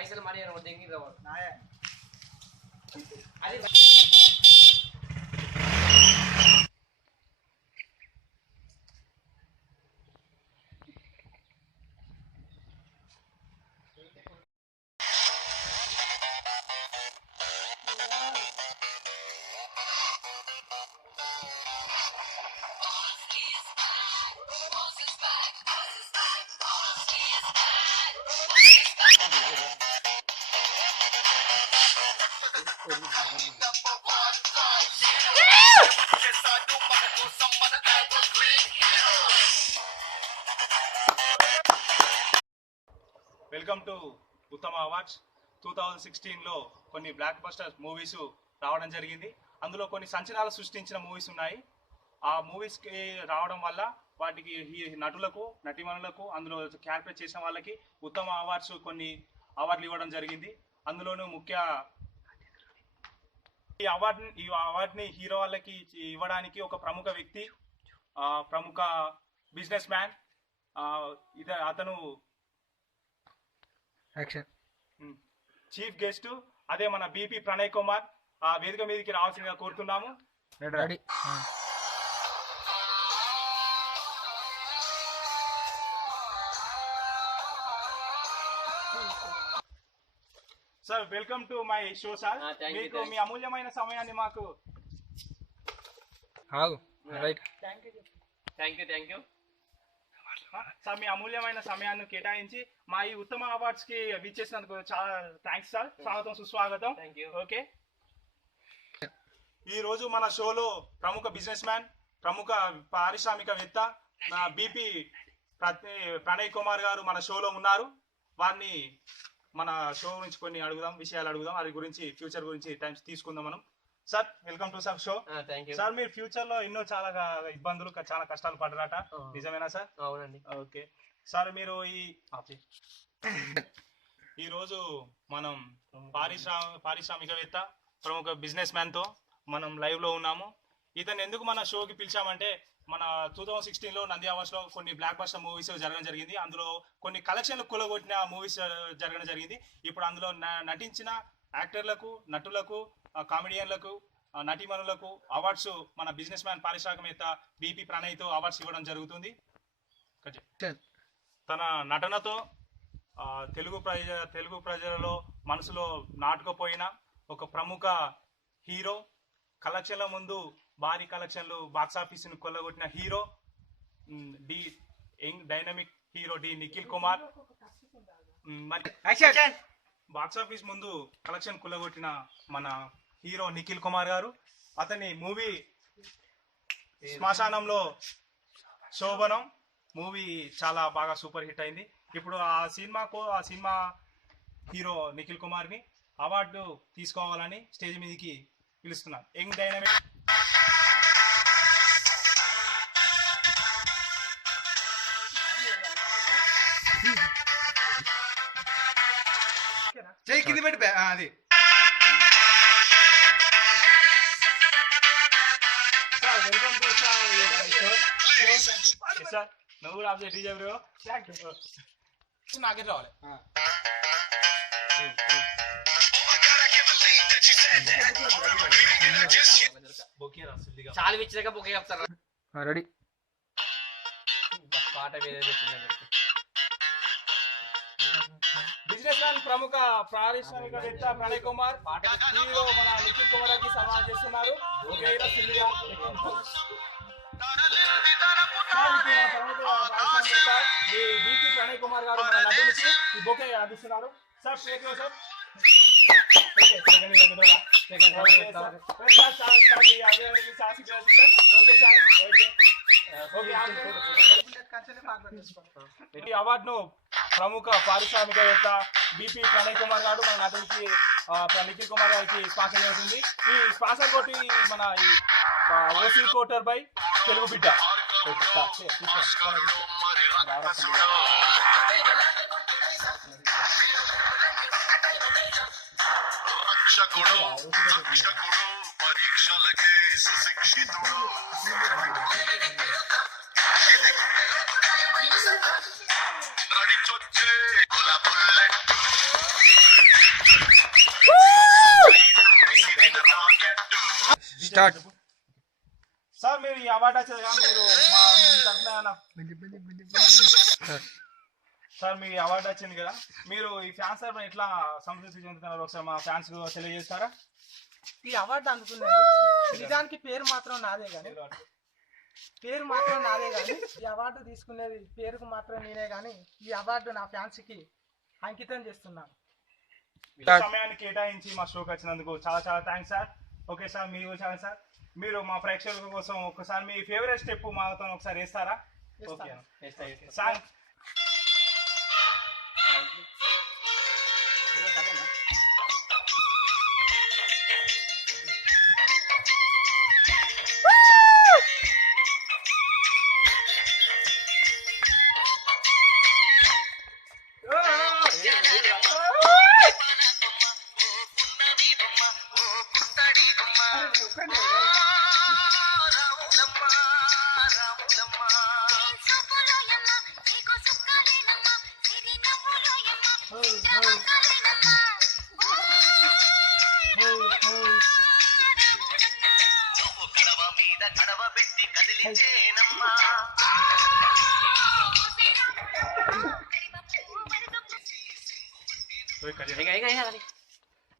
పైసలు మనీ దింగి అది welcome to ఉత్తమ అవార్డ్స్ 2016లో కొన్ని బ్లాక్ బస్టర్ మూవీస్ రావడం జరిగింది. అందులో కొన్ని సంచలనాలు సృష్టించిన మూవీస్ ఉన్నాయి. ఆ మూవీస్కి రావడం వల్ల వాటికి నటులకు నటీమణులకు అందులో క్యారెక్టర్ చేసిన వాళ్ళకి ఉత్తమ అవార్డ్స్ కొన్ని అవార్డులు ఇవ్వడం జరిగింది. అందులోనూ ముఖ్య ఈ అవార్డుని హీరో వాళ్ళకి ఇవ్వడానికి ఒక ప్రముఖ వ్యక్తి, ప్రముఖ బిజినెస్ మ్యాన్, అతను చీఫ్ గెస్ట్ అదే మన బీపీ ప్రణయ్ కుమార్ ఆ వేదిక మీదకి రావాల్సిందిగా కోరుతున్నాము. Sir welcome to my show sir. మీకు మీ అమూల్యమైన సమయాన్ని మాకు థ్యాంక్ యూ సార్ మీ అమూల్యమైన సమయాన్ని కేటాయించి మా ఈ ఉత్తమ అవార్డ్స్ కి విచ్చేసినందుకు చాలా థ్యాంక్స్ సార్. స్వాగతం సుస్వాగతం. ఓకే, ఈ రోజు మన షోలో ప్రముఖ బిజినెస్ మ్యాన్, ప్రముఖ పారిశ్రామికవేత్త బీపీ ప్రణయ్ కుమార్ గారు మన షోలో ఉన్నారు. వారిని మన షో గురించి కొన్ని విషయాలు అడుగుదాం. అది గురించి ఫ్యూచర్ గురించి టైమ్స్ తీసుకుందాం మనం. Sir welcome to sir show. Sir మీరు ఫ్యూచర్ లో ఎన్నో చాలా ఇబ్బందులు చాలా కష్టాలు పడరాట, నిజమేనా సార్? అవునండి. ఓకే సార్, మీరు ఈ రోజు మనం పారిశ్రామికవేత్త ప్రముఖ బిజినెస్ మ్యాన్ తో మనం లైవ్ లో ఉన్నాము. ఇతను ఎందుకు మన షోకి పిలిచామంటే మన 2016లో నంది అవార్డ్స్ లో కొన్ని బ్లాక్ బస్టర్ మూవీస్ జరగడం జరిగింది. అందులో కొన్ని కలెక్షన్లు కూలగొట్టిన మూవీస్ జరగడం జరిగింది. ఇప్పుడు అందులో నటించిన యాక్టర్లకు, నటులకు, కామెడియన్లకు, నటీమణులకు అవార్డ్స్ మన బిజినెస్ మ్యాన్ పారిశ్రామికవేత్త బీపీ ప్రణయ్తో అవార్డ్స్ ఇవ్వడం జరుగుతుంది. తన నటనతో తెలుగు ప్రజలలో మనసులో నాటుకుపోయిన ఒక ప్రముఖ హీరో, కలెక్షన్ల ముందు భారీ కలెక్షన్లు బాక్సాఫీస్ను కొల్లగొట్టిన hero, dynamic hero Nikhil Kumar. Box office ముందు కలెక్షన్ కొల్లగొట్టిన మన హీరో నిఖిల్ కుమార్ గారు. అతని మూవీ శ్మశానంలో శోభనం మూవీ చాలా బాగా సూపర్ హిట్ అయింది. ఇప్పుడు ఆ సినిమా హీరో నిఖిల్ కుమార్ ని అవార్డు తీసుకోవాలని స్టేజ్ మీదకి పిలుస్తున్నారు. యంగ్ డైనమిక్ కింది పెట్టి అది వెల్కమ్ టు సార్. నువ్వు కూడా అప్డేట్ బ్రో. నాకే రావాలి. చాలా ఇచ్చినాక బొకే చెప్తారు. రెడీ పాట వేరే బిజినెస్ మ్యాన్ ప్రముఖ పారిశ్రామికవేత్త ప్రణయ్ కుమార్ హీరో మన నిఖిల్ కుమార్ కి సన్మానం చేస్తున్నారు. బీపీ ప్రణయ్ కుమార్ గారు మన నటునికి ఈ బొకే అందిస్తున్నారు. సార్ సార్ ఈ అవార్డును ప్రముఖ పారిశ్రామికవేత్త బీపీ ప్రణయ్ కుమార్ గారు మన నటునికి నిఖిల్ కుమార్ గారికి స్పాన్సర్ అవుతుంది. ఈ స్పాన్సర్ కొట్టి మన ఈ ఓసీ కోటర్ బై తెలుగు బిడ్డ. పరీక్షలకే సుశిక్షితుడు నడిచొచ్చే కుల బుల్లెట్ Start. సార్ మీరు ఈ అవార్డు వచ్చేది కదా, మీరు మా మీ తరఫున ఏమన్నా- సార్ మీ అవార్డు వచ్చింది కదా, మీరు ఈ ఫ్యాన్స్ తరఫున ఎట్లా సంతృప్తి చెందుతున్నారు ఒకసారి మా ఫ్యాన్స్ తెలియజేస్తారా? ఈ అవార్డు అందుకున్నది నిజానికి పేరు మాత్రం నాదే కానీ ఈ అవార్డు తీసుకునేది పేరుకు మాత్రం నేనే కానీ ఈ అవార్డు నా ఫ్యాన్స్ కి అంకితం చేస్తున్నాను. ఈ సమయాన్ని కేటాయించి మా షోకి వచ్చినందుకు చాలా చాలా థ్యాంక్స్ సార్. ఓకే సార్, మీరు చాలా సార్, మీరు మా ప్రేక్షకుల కోసం ఒకసారి మీ ఫేవరెట్ స్టెప్ మాతో ఒకసారి వేస్తారా? Okay sir.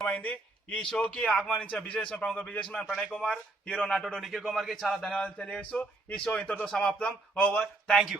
అయింది. ఈ షోకి ఆహ్వానించిన ప్రముఖ business man Pranay Kumar, hero నటుడు నిఖిల్ కుమార్ కి చాలా ధన్యవాదాలు తెలియజేస్తూ ఈ షో ఇంతటితో సమాప్తం. ఓవర్. Thank you.